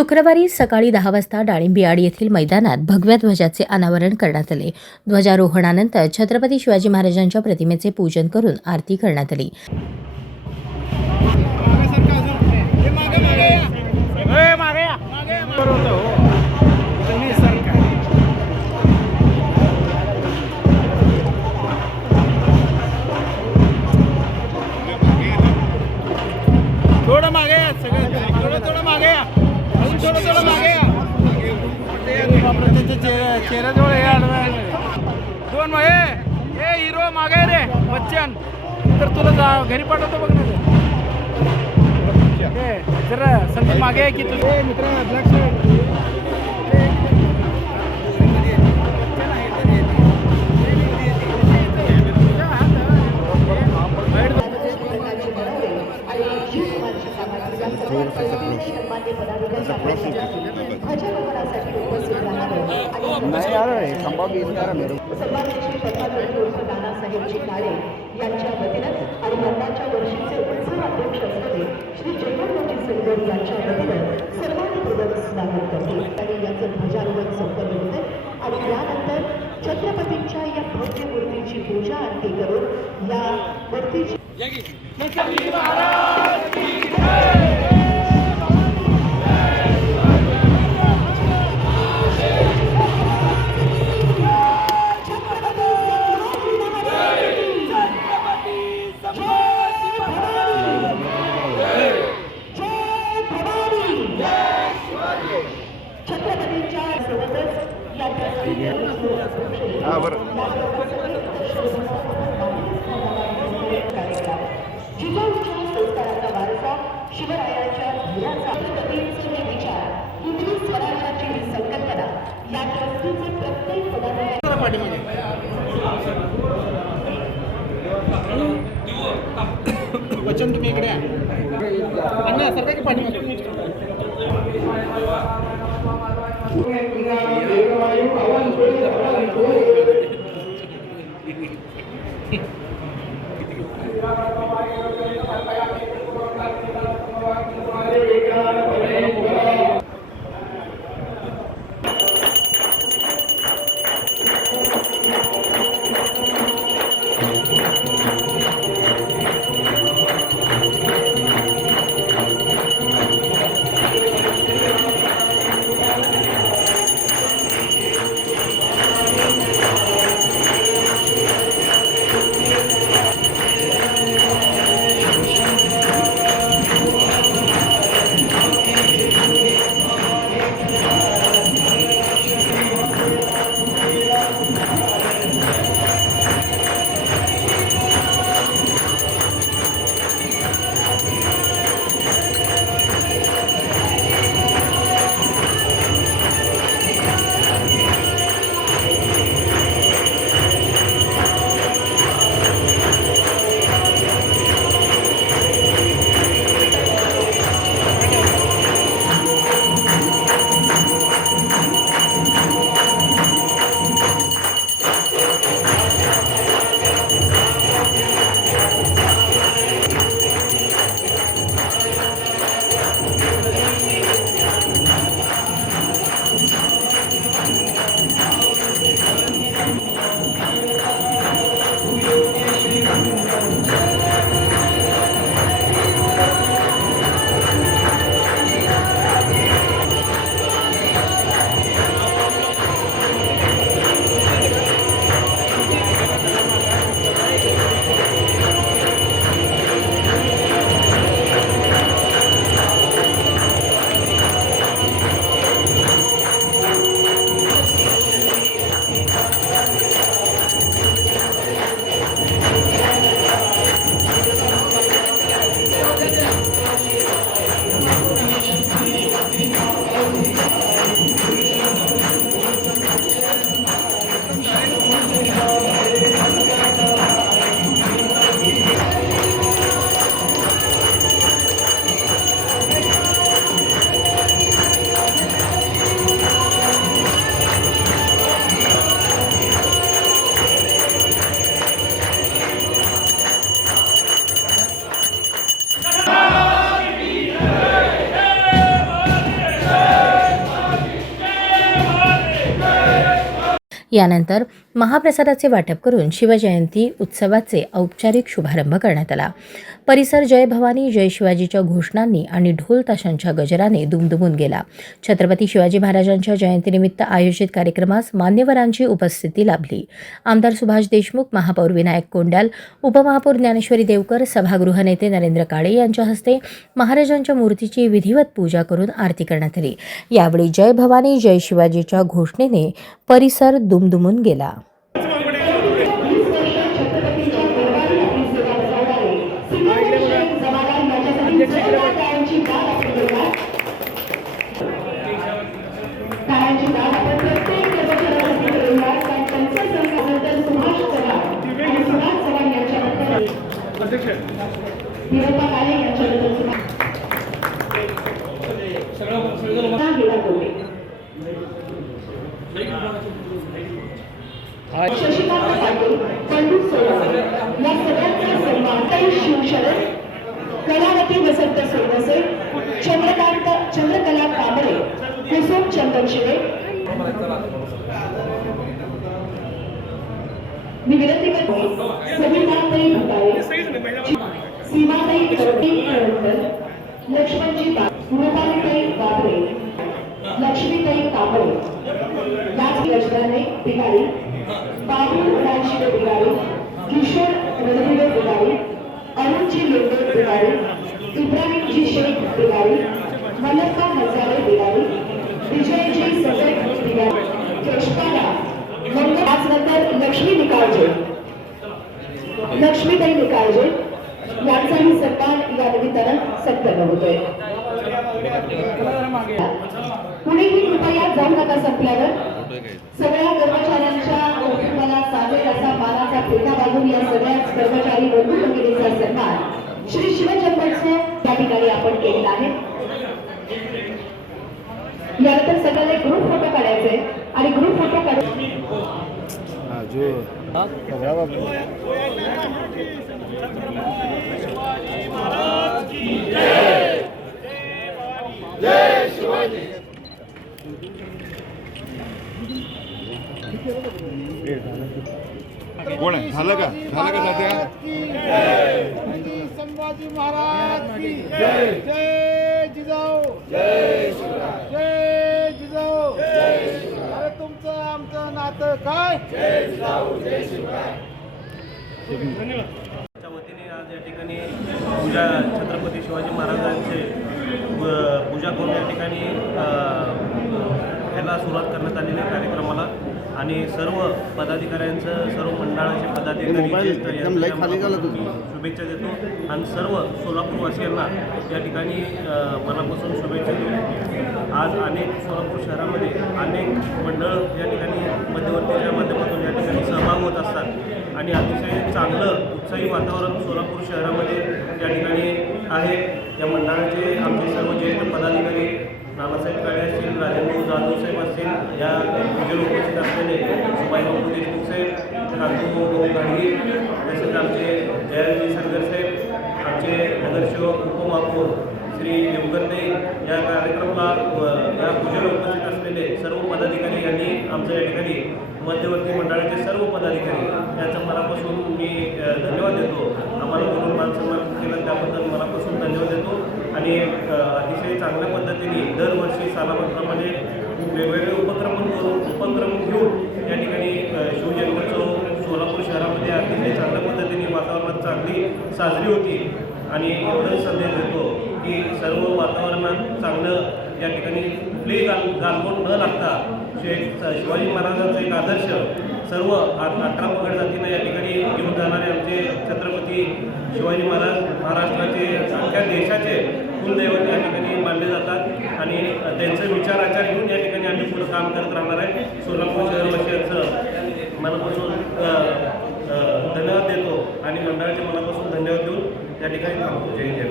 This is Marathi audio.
शुक्रवारी सकाळी 10 वाजता डाळिंबियाड येथील मैदानात भगव्या ध्वजाचे अनावरण करण्यात आले। ध्वजारोहणानंतर छत्रपती शिवाजी महाराजांच्या प्रतिमेचे पूजन करून आरती करण्यात आली। थोडं मागे या, सगळं थोडं मागे या, अजून थोडं मागे या। त्यांच्या चेहऱ्याजवळ हे दोन हे हिरो मागे रे बच्चन, तर तुला घरी पाठवतो बघ ना ते जरा संदीप मागे आहे की तुझे मित्र ब्लॅक शर्ट नाही यार खंबा भी इनकार मेरे नानासाहेबजी काळे यांच्या वतीनं आणि यंदाच्या वर्षीचे उत्सव अध्यक्ष असलेले श्री जगन्नाथजी सिंगर यांच्या वतीनं सर्वांपूर्वक स्वागत करते आणि यांचं ध्वजारोहण संपन्न होते आणि त्यानंतर छत्रपतींच्या या भव्य मूर्तीची पूजा आरती करून या मूर्तीची संस्काराचा वारसा शिवरायांच्या ध्येयाचा छत्रपतींचे विचार हिंदवी स्वराज्याची ही संकल्पना या ट्रस्टीचे प्रत्येक पदाधिकारी बच्चन तुम्ही इकडे या सरकारी पाठी यानंतर महाप्रसादाचे वाटप करून शिवजयंती उत्सवाचे औपचारिक शुभारंभ करण्यात आला. परिसर जय भवानी जय शिवाजीच्या घोषणांनी आणि ढोल ताशांच्या गजराने दुमदुमून गेला. छत्रपती शिवाजी महाराजांच्या जयंतीनिमित्त आयोजित कार्यक्रमास मान्यवरांची उपस्थिती लाभली. आमदार सुभाष देशमुख, महापौर विनायक कोंड्याल, उपमहापौर ज्ञानेश्वरी देवकर, सभागृह नेते नरेंद्र काळे यांच्या हस्ते महाराजांच्या मूर्तीची विधिवत पूजा करून आरती करण्यात आली. यावेळी जय भवानी जय शिवाजीच्या घोषणेने परिसर दुमदुमून गेला. शशिकांत पाटील, पंडित सोनवणे या सगळ्यांचा सन्मान शिवशरद, कलावती वसंत सोनवणे, चंद्रकला कांबळे, कुसुम चंदनशिवे. मी विनंती करते सविताताई भटाळे, सीमाताई करवकर, लक्ष्मणजी रुपालीताई बाबरे, लक्ष्मीताई कांबळे, राजगजराने बिगारी, बाबू राजशिव बिगारी, किशोर रणदिवे बिगारी, अरुणजी लोंढे बिगारी, इब्राहिमजी शेख बिगारी, मल्लिका हजारे बिगारी, विजयजी सजय बिगारी, केशपाला मंगल. त्याचनंतर लक्ष्मी निकाळजे, लक्ष्मीताई निकाळजे यांचाही सन्मान या निमित्तानं सत्कार होतोय. कुणीही कृपया जाऊ नका. संपल्यावर सगळ्या कर्मचाऱ्यांच्या कुटुंबाला चालेल असा मानाचा पेटा बांधून या सगळ्याच कर्मचारी बंधू भगिनीचा सन्मान श्री शिवजन्मोत्सव या ठिकाणी आपण केलेला आहे. यानंतर सगळ्याला एक ग्रुप फोटो काढायचे आणि ग्रुप फोटो काढून कोण आहे? झालं का तात्या? संभाजी महाराज की जय. जय जिजाऊ, जय शिवराय, जय जिजाऊ, जय शिवराय. अरे तुमचं आमचं नातं काय? जय जिजाऊ, जय शिवराय. च्या वतीने आज या ठिकाणी पूजा छत्रपती शिवाजी महाराजांचे पूजा करून या ठिकाणी ह्याला सुरुवात करण्यात आलेल्या कार्यक्रमाला आणि सर्व पदाधिकाऱ्यांचं, सर्व मंडळाचे पदाधिकारी शुभेच्छा देतो आणि सर्व सोलापूरवासियांना या ठिकाणी मनापासून शुभेच्छा देतो. आज अनेक सोलापूर शहरामध्ये अनेक मंडळ या ठिकाणी मध्यवर्तीच्या माध्यमातून या ठिकाणी सहभाग होत असतात आणि अतिशय चांगलं उत्साही वातावरण सोलापूर शहरामध्ये या ठिकाणी आहे. या मंडळाचे आमचे सर्व ज्येष्ठ पदाधिकारी नानासाहेब काळे असतील, राजेंद्र जाधव साहेब असतील, या पूजेला उपस्थित असलेले सुभाषबाबू देशमुख साहेब, कांतू गाडगी, तसेच आमचे जयाजी सरगर साहेब, आमचे नगरसेवक उपमहापौर श्री देवकरते, या कार्यक्रमाला या पूजेला उपस्थित असलेले सर्व पदाधिकारी यांनी आमच्या या ठिकाणी मध्यवर्ती मंडळाचे सर्व पदाधिकारी यांचा मनापासून मी धन्यवाद देतो. आम्हाला बोलून मानसन्मान केलं त्याबद्दल मनापासून धन्यवाद देतो आणि अतिशय चांगल्या पद्धतीने दरवर्षी सालाबादप्रमाणे वेगवेगळे उपक्रम घेऊन या ठिकाणी शिवजन्मोत्सव सोलापूर शहरामध्ये अतिशय चांगल्या पद्धतीने वातावरणात चांगली साजरी होती आणि एवढंच संदेश देतो की सर्व वातावरणात चांगलं या ठिकाणी कुठलेही गालबोट न लागता शिवाजी महाराजांचा एक आदर्श सर्व 18 पगड जातींना या ठिकाणी घेऊन जाणारे आमचे छत्रपती शिवाजी महाराज महाराष्ट्राचे अख्ख्या देशाचे कुलदैवत या ठिकाणी मानले जातात आणि त्यांचे विचार आचार घेऊन या ठिकाणी आम्ही पुढे काम करत राहणार आहे. सोलापूर शहरवासियांचं मनापासून धन्यवाद देतो आणि मंडळाचे मनापासून धन्यवाद देऊन या ठिकाणी थांबतो. जय जय.